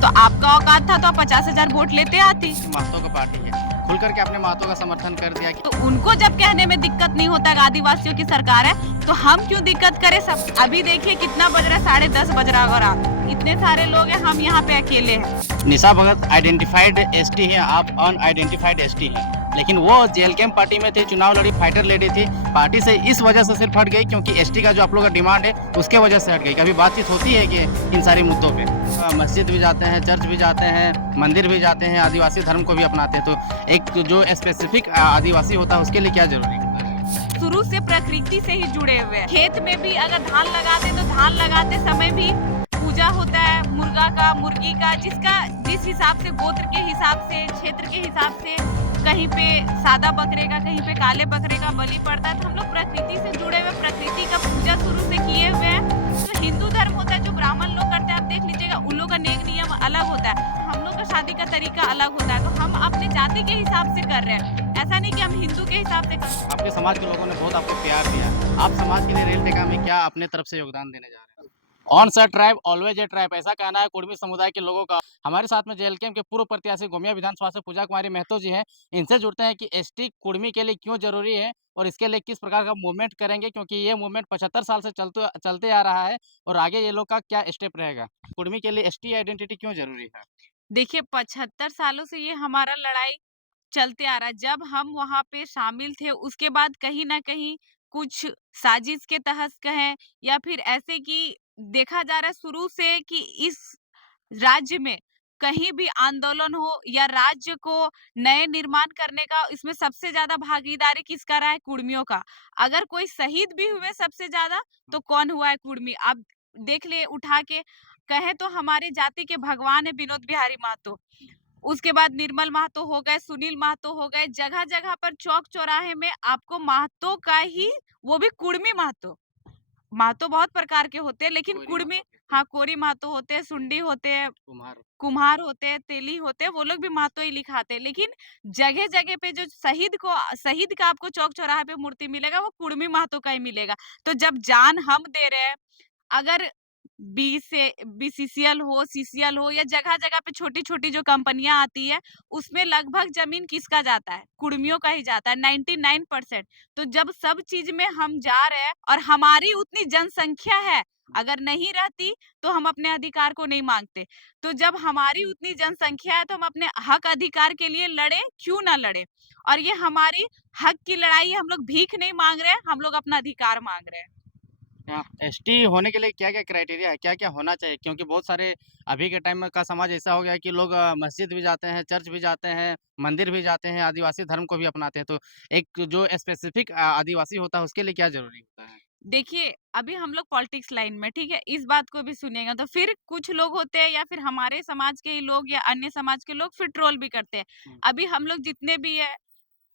तो आपका औकात था तो आप 50,000 वोट लेते आती। महतो का पार्टी है, खुल करके अपने महतो का समर्थन कर दिया कि तो उनको जब कहने में दिक्कत नहीं होता कि आदिवासियों की सरकार है, तो हम क्यों दिक्कत करें सब। अभी देखिए कितना बज रहा है, 10:30 बज रहा होगा रात। इतने सारे लोग हैं, हम यहाँ पे अकेले हैं। निशा भगत आइडेंटिफाइड एसटी हैं, आप अनआइडेंटिफाइड एसटी हैं, लेकिन वो जेएलकेएम पार्टी में थे, चुनाव लड़ी, फाइटर लेडी थी, पार्टी से इस वजह से सिर्फ हट गई क्योंकि एसटी का जो आप लोग का डिमांड है उसके वजह से हट गई। कभी बातचीत होती है कि इन सारे मुद्दों पे? मस्जिद भी जाते हैं, चर्च भी जाते हैं, मंदिर भी जाते हैं, आदिवासी धर्म को भी अपनाते हैं, तो एक जो स्पेसिफिक आदिवासी होता है उसके लिए क्या जरूरी होता है? शुरू से प्रकृति से ही जुड़े हुए हैं। खेत में भी अगर धान लगाते तो धान लगाते समय भी पूजा होता है मुर्गा का, मुर्गी का, जिसका जिस हिसाब से गोत्र के हिसाब से, क्षेत्र के हिसाब से, कहीं पे सादा बकरे का, कहीं पे काले बकरे का बलि पड़ता है। तो हम लोग प्रकृति से जुड़े हुए, प्रकृति का पूजा शुरू से किए हुए हैं। तो हिंदू धर्म होता है जो ब्राह्मण लोग करते हैं, आप देख लीजिएगा, उन लोग का नेक नियम अलग होता है, हम लोग का शादी का तरीका अलग होता है। तो हम अपने जाति के हिसाब से कर रहे हैं, ऐसा नहीं कि हम हिंदू के हिसाब से कर। आपके समाज के लोगों ने बहुत आपको प्यार दिया, आप समाज के लिए रेल टेका में क्या अपने तरफ से योगदान देने जा रहे हैं? On sir tribe always a tribe, ऐसा कहना है कुर्मी समुदाय के लोगों का। हमारे साथ में जेएलकेएम के पूर्व प्रत्याशी गोमिया विधानसभा से पूजा कुमारी महतो जी हैं, इनसे जुड़ते हैं कि एसटी कुर्मी के लिए क्यों जरूरी है और इसके लिए किस प्रकार का मूवमेंट करेंगे, क्योंकि ये मूवमेंट 75 साल से चलते चलते आ रहा है और आगे ये लोग का क्या स्टेप रहेगा। कुर्मी के लिए एसटी आइडेंटिटी क्यों जरूरी है? देखिए 75 सालों से ये हमारा लड़ाई चलते आ रहा है। जब हम वहाँ पे शामिल थे, उसके बाद कहीं न कहीं कुछ साजिश के तहत कहें या फिर ऐसे कि देखा जा रहा है शुरू से कि इस राज्य में कहीं भी आंदोलन हो या राज्य को नए निर्माण करने का, इसमें सबसे ज़्यादा भागीदारी किसका रहा है? कुर्मियों का। अगर कोई शहीद भी हुए सबसे ज़्यादा, तो कौन हुआ है? कुर्मी। आप देख लिए उठा के, कहें तो हमारे जाति के भगवान है विनोद बिहारी महतो। उसके बाद निर्मल महतो हो गए, सुनील महतो हो गए, जगह-जगह पर चौक-चौराहे में आपको महतो का ही, वो भी कुर्मी महतो। महतो बहुत प्रकार के होते हैं, लेकिन कोयरी कुर्मी, महतो के, हाँ, कोरी महतो होते हैं, सुंडी होते हैं, कुम्हार। कुम्हार होते हैं, तेली होते हैं, वो लोग भी महतो ही लिखाते हैं। लेकिन जगह-जगह पे जो शहीद का आपको चौक-चौराहे पे मूर्ति मिलेगा, वो कुर्मी महतो का ही मिलेगा। तो जब जान हम दे रहे हैं, अगर बीसीसीएल हो, सीसीएल हो या जगह-जगह पे छोटी-छोटी जो कंपनियाँ आती है, उसमें लगभग ज़मीन किसका जाता है? कुर्मियों का ही जाता है 99%। तो जब सब चीज़ में हम जा रहे हैं और हमारी उतनी जनसंख्या है, अगर नहीं रहती तो हम अपने अधिकार को नहीं माँगते। तो जब हमारी उतनी जनसंख्या है तो हम अपने हक अधिकार के लिए लड़ें, क्यों ना लड़ें? और ये हमारी हक की लड़ाई है, हम लोग भीख नहीं माँग रहे हैं, हम लोग अपना अधिकार माँग रहे हैं। हाँ, एसटी होने के लिए क्या-क्या क्राइटेरिया है? क्या-क्या होना चाहिए? क्योंकि बहुत सारे अभी के टाइम में का समाज ऐसा हो गया है कि लोग मस्जिद भी जाते हैं, चर्च भी जाते हैं, मंदिर भी जाते हैं, आदिवासी धर्म को भी अपनाते हैं। तो एक जो स्पेसिफिक आदिवासी होता है उसके लिए क्या ज़रूरी होता है? देखिए, अभी हम लोग पॉलिटिक्स लाइन में, ठीक है? इस बात को भी सुनिएगा, तो फिर कुछ लोग होते हैं या फिर हमारे समाज के ही लोग या अन्य समाज के लोग फिर ट्रोल भी करते हैं। हुँ। अभी हम लोग जितने भी हैं,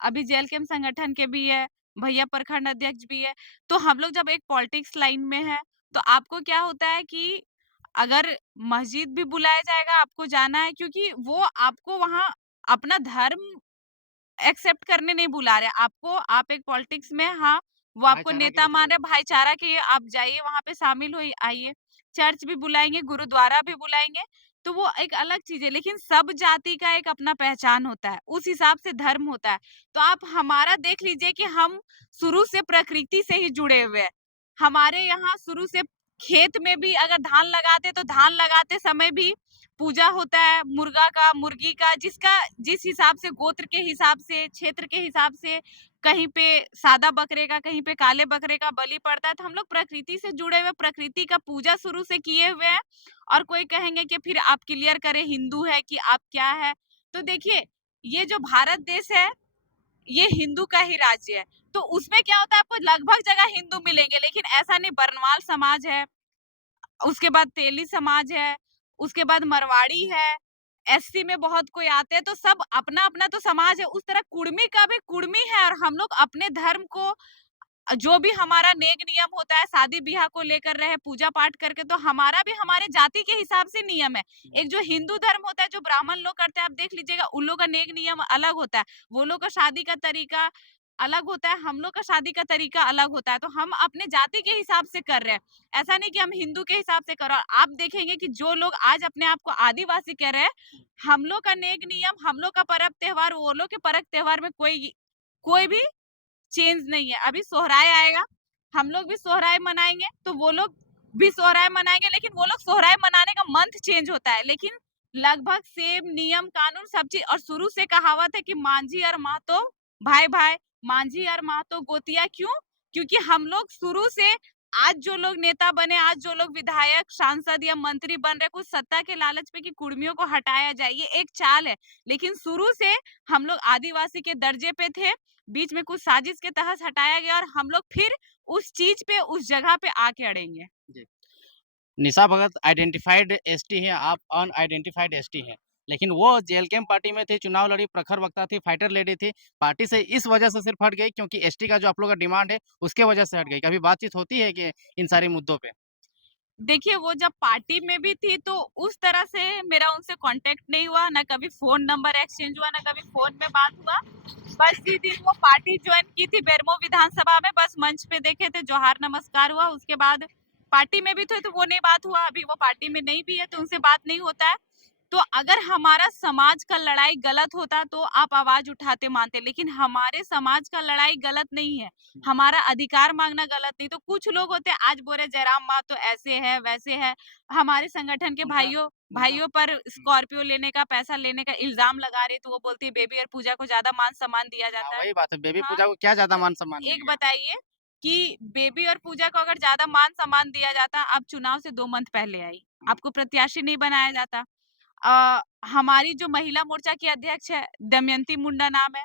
अभी जेएलकेएम संगठन के भी है, भैया प्रखंड अध्यक्ष भी है, तो हम लोग जब एक पॉलिटिक्स लाइन में हैं, तो आपको क्या होता है कि अगर मस्जिद भी बुलाया जाएगा, आपको जाना है, क्योंकि वो आपको वहाँ अपना धर्म एक्सेप्ट करने नहीं बुला रहे। आपको, आप एक पॉलिटिक्स में, हाँ, वो आपको भाईचारा के नेता लिए मान चले रहे, जाते हैं। भाईचारा के, आप जाइए वहाँ पे शामिल होइए, आइए। चर्च भी बुलाएँगे, गुरुद्वारा भी बुलाएँगे, तो वो एक अलग चीज़ है, लेकिन सब जाति का एक अपना पहचान होता है, उस हिसाब से धर्म होता है। तो आप हमारा देख लीजिए कि हम शुरू से प्रकृति से ही जुड़े हुए हैं। हमारे यहाँ शुरू से खेत में भी अगर धान लगाते, तो धान लगाते समय भी पूजा होता है मुर्गा का, मुर्गी का, जिसका जिस हिसाब से गोत्र के हिसाब से, क्षेत्र के हिसाब से, कहीं पे सादा बकरे का, कहीं पे काले बकरे का बलि पड़ता है। तो हम लोग प्रकृति से जुड़े हुए, प्रकृति का पूजा शुरू से किए हुए हैं। और कोई कहेंगे कि फिर आप क्लियर करें हिंदू है कि आप क्या है? तो देखिए, ये जो भारत देश है, ये हिंदू का ही राज्य है। तो उसमें क्या होता है, आपको लगभग जगह हिंदू मिलेंगे, लेकिन ऐसा नहीं, बरनवाल समाज है, उसके बाद तेली समाज है, उसके बाद मरवाड़ी है, एससी में बहुत कोई आते हैं, तो सब अपना-अपना तो समाज है। उस तरह कुर्मी का भी कुर्मी है, और हम लोग अपने धर्म को, जो भी हमारा नेक नियम होता है, शादी-ब्याह को लेकर रहे, पूजा-पाठ करके, तो हमारा भी हमारे जाति के हिसाब से नियम है। एक जो हिंदू धर्म होता है, जो ब्राह्मण लोग करते हैं, आप देख लीजिएगा, उन लोग का नेक नियम अलग होता है। वो लोग का शादी का तरीका अलग होता है, हम लोग का शादी का तरीका अलग होता है, तो हम अपने जाति के हिसाब से कर रहे हैं। ऐसा नहीं कि हम हिंदू के हिसाब से कर रहे हैं। और आप देखेंगे कि जो लोग आज अपने आप को आदिवासी कह रहे हैं, हम लोग का नेक नियम, हम लोग का पर्व त्योहार, वो लोग के पर्व त्योहार में कोई भी चेंज नहीं है। अभी सोहराय आएगा, हम लोग भी सोहराय मनाएंगे, तो वो लोग भी सोहराय मनाएंगे, लेकिन वो लोग सोहराय मनाने का मंथ चेंज होता है, लेकिन लगभग सेम नियम कानून सब चीज। और शुरू से कहावत है कि मांझी और महतो भाई भाई, मांझी और महतो गोतिया। क्यों? क्योंकि हम लोग शुरू से, आज जो लोग नेता बने, आज जो लोग विधायक, सांसद या मंत्री बन रहे, कुछ सत्ता के लालच पे कि कुर्मियों को हटाया जाए, ये एक चाल है। लेकिन शुरू से हम लोग आदिवासी के दर्जे पे थे, बीच में कुछ साजिश के तहत हटाया गया, और हम लोग फिर उस चीज पे, उस जगह पे आके अड़ेंगे। जी। निशा भगत आइडेंटिफाइड एसटी हैं, आप अनआइडेंटिफाइड एसटी हैं। लेकिन वो जेएलकेएम पार्टी में थी, चुनाव लड़ी, प्रखर वक्ता थी, फाइटर लेडी थी। पार्टी से इस वजह से सिर्फ हट गई क्योंकि एसटी का जो आप लोग का डिमांड है, उसके वजह से हट गई। कभी बातचीत होती है कि इन सारे मुद्दों पे? देखिए, वो जब पार्टी में भी थी तो उस तरह से मेरा उनसे कांटेक्ट नहीं हुआ, ना कभी फोन नंबर एक्सचेंज हुआ, ना कभी फोन में बात हुआ। बस जिस दिन वो पार्टी ज्वाइन की थी बेरमो विधानसभा में, बस मंच पे देखे थे, जोहार नमस्कार हुआ, उसके बाद पार्टी में भी थे तो वो नहीं बात हुआ। अभी वो पार्टी में नहीं भी है तो उनसे बात नहीं होता है। तो अगर हमारा समाज का लड़ाई गलत होता तो आप आवाज उठाते मानते, लेकिन हमारे समाज का लड़ाई गलत नहीं है, हमारा अधिकार मांगना गलत नहीं। तो कुछ लोग होते हैं, आज बोल रहे जयराम माँ तो ऐसे है वैसे है, हमारे संगठन के भाइयों भाइयों पर स्कॉर्पियो लेने का, पैसा लेने का इल्जाम लगा रहे, तो वो बोलती है बेबी और पूजा को ज्यादा मान सम्मान दिया हाँ, जाता है। वही बात है। बेबी हाँ, पूजा को क्या ज़्यादा तो मान-सम्मान एक मिलेगा? बताइए कि बेबी और पूजा को अगर ज्यादा मान सम्मान दिया जाता, अब चुनाव से 2 मंथ पहले आई, आपको प्रत्याशी नहीं बनाया जाता। हमारी जो महिला मोर्चा की अध्यक्ष है, दमयंती मुंडा नाम है,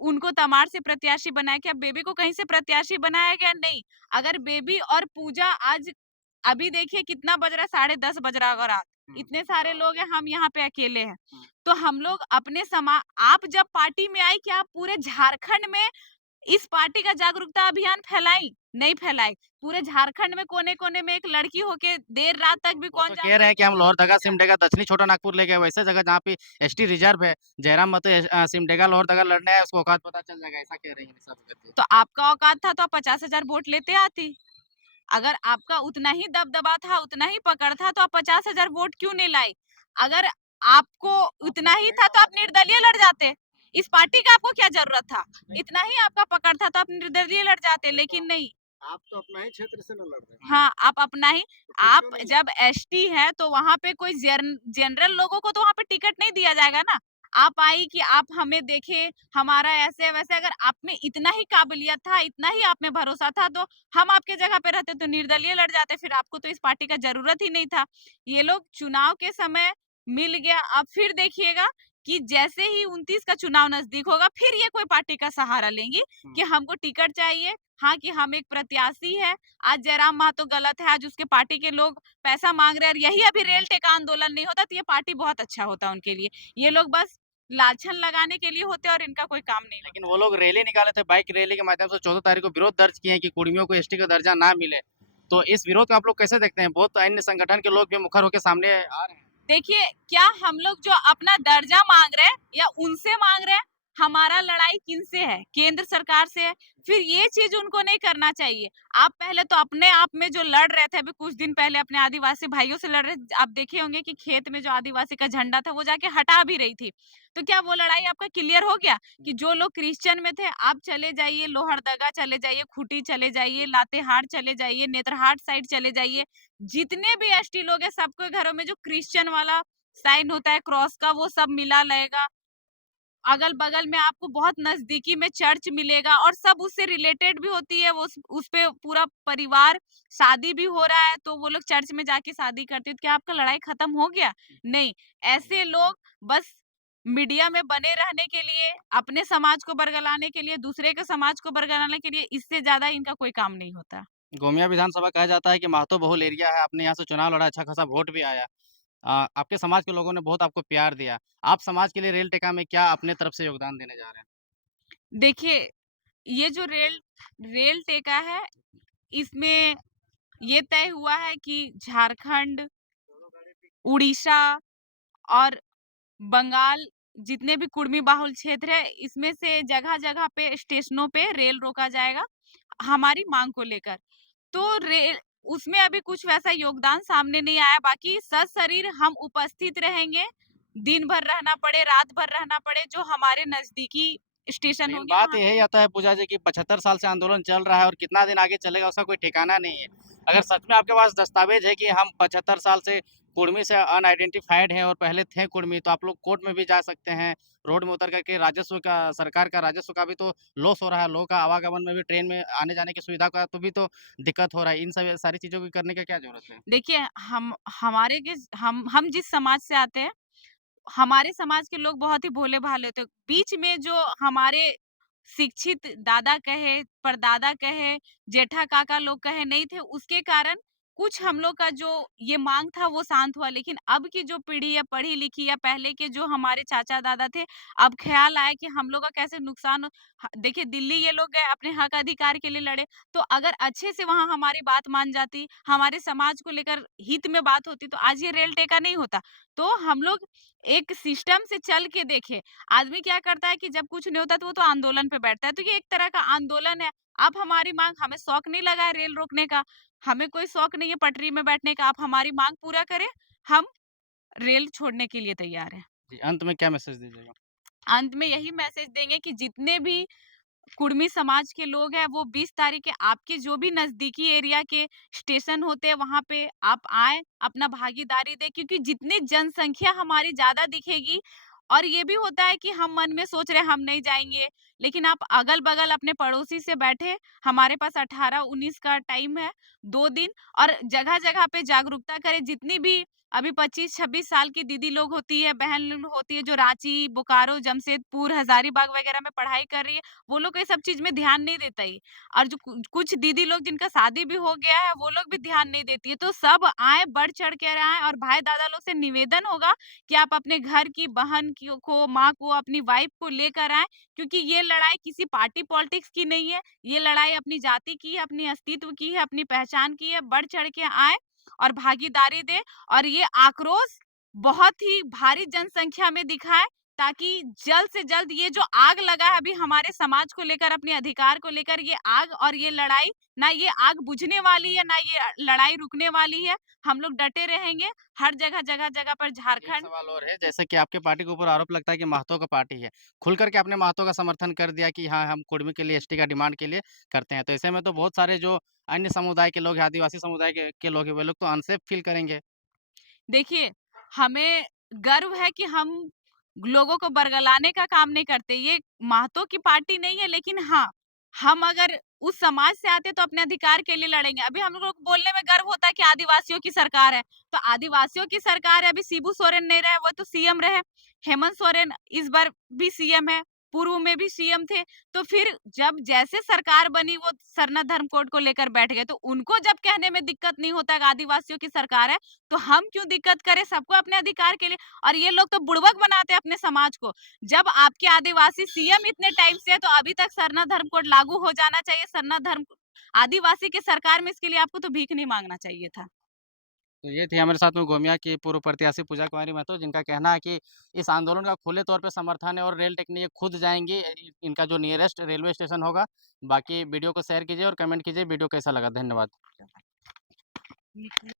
उनको तमाड़ से प्रत्याशी बनाया। क्या बेबी को कहीं से प्रत्याशी बनाया गया? नहीं। अगर बेबी और पूजा आज, अभी देखिए कितना बज रहा है, 10:30 बज रहा होगा रात, इतने सारे लोग हैं, हम यहाँ पे अकेले हैं। तो हम लोग अपने आप जब पार्टी में आई, क्या आप पूरे झारखंड में इस पार्टी का जागरूकता अभियान फैलाई? नहीं फैलाई। पूरे झारखंड में कोने-कोने में एक लड़की होके देर रात तक भी वो कौन तो कह जागरूक रहे हैं कि हम नहीं लोहरदगा, है। सिमडेगा, दक्षिणी छोटा नागपुर ले गए, वैसे जगह जहाँ पे एसटी रिजर्व है, जयराम महतो सिमडेगा, लोहरदगा लड़ने आए, उसको औकात पता चल जाएगा, ऐसा कह रही हैं निशा भगत जी। तो आपका औकात था तो आप 50,000 वोट लेते आती। अगर आपका उतना ही दबदबा था, उतना ही पकड़ था, तो आप 50,000 वोट क्यों नहीं लाई? अगर आपको उतना ही था तो आप निर्दलीय लड़ जाते। इस पार्टी का आपको क्या जरूरत था? इतना ही आपका पकड़ था तो आप निर्दलीय लड़ जाते, लेकिन नहीं। आप तो अपना ही क्षेत्र से ना लड़ रहे हैं। हाँ, आप अपना ही, तो फिर आप क्यों नहीं लड़ जब एसटी है तो वहाँ पे कोई जनरल लोगों को तो वहाँ पे टिकट नहीं दिया जाएगा ना। आप आई कि आप हमें देखें, हमारा ऐसे वैसे, अगर आप में इतना ही काबिलियत था, इतना ही आप में भरोसा था, तो हम आपके जगह पे रहते तो निर्दलीय लड़ जाते, फिर आपको तो इस पार्टी का जरूरत ही नहीं था। ये लोग चुनाव के समय मिल गया, अब फिर देखिएगा कि जैसे ही 29 का चुनाव नजदीक होगा, फिर ये कोई पार्टी का सहारा लेंगी कि हमको टिकट चाहिए, हाँ, कि हम एक प्रत्याशी है। आज जयराम महतो गलत है, आज उसके पार्टी के लोग पैसा मांग रहे हैं, और यही अभी रेल टेका आंदोलन नहीं होता तो ये पार्टी बहुत अच्छा होता उनके लिए। ये लोग बस लाछन लगाने के लिए होते हैं और इनका कोई काम नहीं लेकिन होता। वो लोग रैली निकाले थे, बाइक रैली के माध्यम से 14 तारीख को विरोध दर्ज किए हैं कि कुर्मियों को एसटी का दर्जा ना मिले। तो इस विरोध को आप लोग कैसे देखते हैं? बहुत अन्य संगठन के लोग भी मुखर होकर सामने आ रहे हैं। देखिए, क्या हम लोग जो अपना दर्जा मांग रहे हैं या उनसे मांग रहे हैं, हमारा लड़ाई किनसे है? केंद्र सरकार से है। फिर ये चीज उनको नहीं करना चाहिए। आप पहले तो अपने आप में जो लड़ रहे थे, अभी कुछ दिन पहले अपने आदिवासी भाइयों से लड़ रहे थे, आप देखे होंगे कि खेत में जो आदिवासी का झंडा था वो जाके हटा भी रही थी। तो क्या वो लड़ाई आपका क्लियर हो गया कि जो लोग क्रिश्चियन में थे, आप चले जाइए, लोहरदगा चले जाइए, खूंटी चले जाइए, लातेहार चले जाइए, नेतरहाट साइड चले जाइए, जितने भी एसटी लोग हैं, सबके घरों में जो क्रिश्चियन वाला साइन होता है क्रॉस का, वो सब मिला रहेगा। अगल बगल में आपको बहुत नजदीकी में चर्च मिलेगा, और सब उससे रिलेटेड भी होती है, वो उस पे पूरा परिवार, शादी भी हो रहा है तो वो लोग चर्च में जाके शादी करते हैं। तो क्या आपका लड़ाई खत्म हो गया? नहीं। ऐसे लोग बस मीडिया में बने रहने के लिए, अपने समाज को बरगलाने के लिए, दूसरे के समाज को बरगलाने के लिए, इससे ज्यादा इनका कोई काम नहीं होता। गोमिया विधानसभा कहा जाता है कि महतो बहुल एरिया है, आपने यहाँ से चुनाव लड़ा, अच्छा खासा वोट भी आया। आपके समाज के लोगों ने बहुत आपको प्यार दिया। आप समाज के लिए रेल टेका में क्या अपने तरफ से योगदान देने जा रहे हैं? देखिए, ये जो रेल रेल टेका है, इसमें ये तय हुआ है कि झारखंड, उड़ीसा और बंगाल जितने भी कुर्मी बाहुल क्षेत्र है, इसमें से जगह-जगह पे स्टेशनों पे रेल रोका जाएगा, हमारी माँग को लेकर। तो उसमें अभी कुछ वैसा योगदान सामने नहीं आया, बाकी सशरीर हम उपस्थित रहेंगे, दिन भर रहना पड़े, रात भर रहना पड़े, जो हमारे नज़दीकी स्टेशन लेकिन होंगे बात वहाँ यही पे। आता है पूजा जी कि 75 साल से आंदोलन चल रहा है और कितना दिन आगे चलेगा उसका कोई ठिकाना नहीं है। अगर सच में आपके पास दस्तावेज है कि हम 75 साल से कुर्मी से अनआइडेंटिफाइड हैं और पहले थे कुर्मी, तो आप लोग कोर्ट में भी जा सकते हैं। रोड में उतर करके राजस्व का, सरकार का राजस्व का भी तो लॉस हो रहा है। लोगों का आवागमन में भी, ट्रेन में आने-जाने की सुविधा का तो भी तो दिक्कत हो रहा है। इन सब सारी चीज़ों की करने की क्या ज़रूरत है? देखिए, हम जिस समाज से आते हैं, हमारे समाज के लोग बहुत ही भोले-भाले होते हैं। बीच में जो हमारे शिक्षित दादा कहे, परदादा कहे, जेठा-काका लोग कहे नहीं थे, उसके कारण कुछ हम लोग का जो ये माँग था वो शांत हुआ। लेकिन अब की जो पीढ़ी है पढ़ी-लिखी या पहले के जो हमारे चाचा-दादा थे, अब ख़्याल आया कि हम लोग का कैसे नुकसान हो। देखिए, दिल्ली ये लोग गए अपने हक अधिकार के लिए लड़े, तो अगर अच्छे से वहाँ हमारी बात मान जाती, हमारे समाज को लेकर हित में बात होती, तो आज ये रेल टेका नहीं होता। तो हम लोग एक सिस्टम से चल के देखे। आदमी क्या करता है कि जब कुछ नहीं होता तो वो तो आंदोलन पे बैठता है। तो ये एक तरह का आंदोलन है। आप हमारी माँग, हमें शौक नहीं लगा है रेल रोकने का, हमें कोई शौक नहीं है पटरी में बैठने का। आप हमारी माँग पूरा करें, हम रेल छोड़ने के लिए तैयार हैं। जी, अंत में क्या मैसेज दीजिएगा? अंत में यही मैसेज देंगे कि जितने भी कुर्मी समाज के लोग हैं, वो 20 तारीख के आपके जो भी नज़दीकी एरिया के स्टेशन होते हैं, वहाँ पे आप आएँ, अपना भागीदारी दें, क्योंकि जितनी जनसंख्या हमारी ज़्यादा दिखेगी, और ये भी होता है कि हम मन में सोच रहे हैं हम नहीं जाएँगे, लेकिन आप अगल-बगल अपने पड़ोसी से बैठे, हमारे पास 18-19 का टाइम है, 2 दिन, और जगह-जगह पे जागरूकता करें। जितनी भी अभी 25-26 साल की दीदी लोग होती है, बहन लोग होती है, जो रांची, बोकारो, जमशेदपुर, हज़ारीबाग वगैरह में पढ़ाई कर रही है, वो लोग ये सब चीज़ में ध्यान नहीं देता ही। और जो कुछ दीदी लोग जिनका शादी भी हो गया है, वो लोग भी ध्यान नहीं देती है। तो सब आएँ, बढ़-चढ़ कर आएँ, और भाई-दादा लोग से निवेदन होगा कि आप अपने घर की बहन को, माँ को, अपनी वाइफ को लेकर आएँ, क्योंकि ये लड़ाई किसी पार्टी पॉलिटिक्स की नहीं है। ये लड़ाई अपनी जाति की है, अपनी अस्तित्व की है, अपनी पहचान की है। बढ़-चढ़ के आएँ और भागीदारी दें, और ये आक्रोश बहुत ही भारी जनसंख्या में दिखाएँ, ताकि जल्द से जल्द ये जो आग लगा है अभी हमारे समाज को लेकर, अपने अधिकार को लेकर, ये आग और ये लड़ाई, ना ये आग बुझने वाली है, ना ये लड़ाई रुकने वाली है। हम लोग डटे रहेंगे, हर जगह, जगह-जगह पर एक झारखंड। सवाल और है, जैसे कि आपके पार्टी के ऊपर आरोप लगता है कि महतो का पार्टी है। खुल कर के आपने महतो का समर्थन कर दिया कि हाँ, हम कुर्मी के लिए, एसटी का डिमांड के लिए करते हैं। तो ऐसे में तो बहुत सारे जो अन्य समुदाय के लोग हैं, आदिवासी समुदाय के लोग हैं, वो लोग तो अनसेफ फ़ील करेंगे। देखिए, हमें गर्व है कि हम लोगों को बरगलाने का काम नहीं करते। ये महतो की पार्टी नहीं है, लेकिन हाँ, हम अगर उस समाज से आते तो अपने अधिकार के लिए लड़ेंगे। अभी हम लोगों को बोलने में गर्व होता है कि आदिवासियों की सरकार है, तो आदिवासियों की सरकार है, अभी शिबू सोरेन नहीं रहे, वो तो सीएम रहे। हेमंत सोरेन इस बार भी सीएम है, पूर्व में भी सीएम थे। तो फिर जब जैसे सरकार बनी, वो सरना धर्म कोड को लेकर बैठ गए, तो उनको जब कहने में दिक्कत नहीं होता कि आदिवासियों की सरकार है, तो हम क्यों दिक्कत करें सबको अपने अधिकार के लिए। और ये लोग तो बुड़बक बनाते हैं अपने समाज को। जब आपके आदिवासी सीएम इतने टाइम से है, तो अभी तक सरना धर्म कोड लागू हो जाना चाहिए। सरना धर्म आदिवासी की सरकार में, इसके लिए आपको तो भीख नहीं मांगना चाहिए था। तो ये थी हमारे साथ में गोमिया की पूर्व प्रत्याशी पूजा कुमारी महतो, जिनका कहना है कि इस आंदोलन का खुले तौर पे समर्थन है और रेल टेक ये खुद जाएँगी इनका जो नियरेस्ट रेलवे स्टेशन होगा। बाकी वीडियो को शेयर कीजिए और कमेंट कीजिए वीडियो कैसा लगा। धन्यवाद।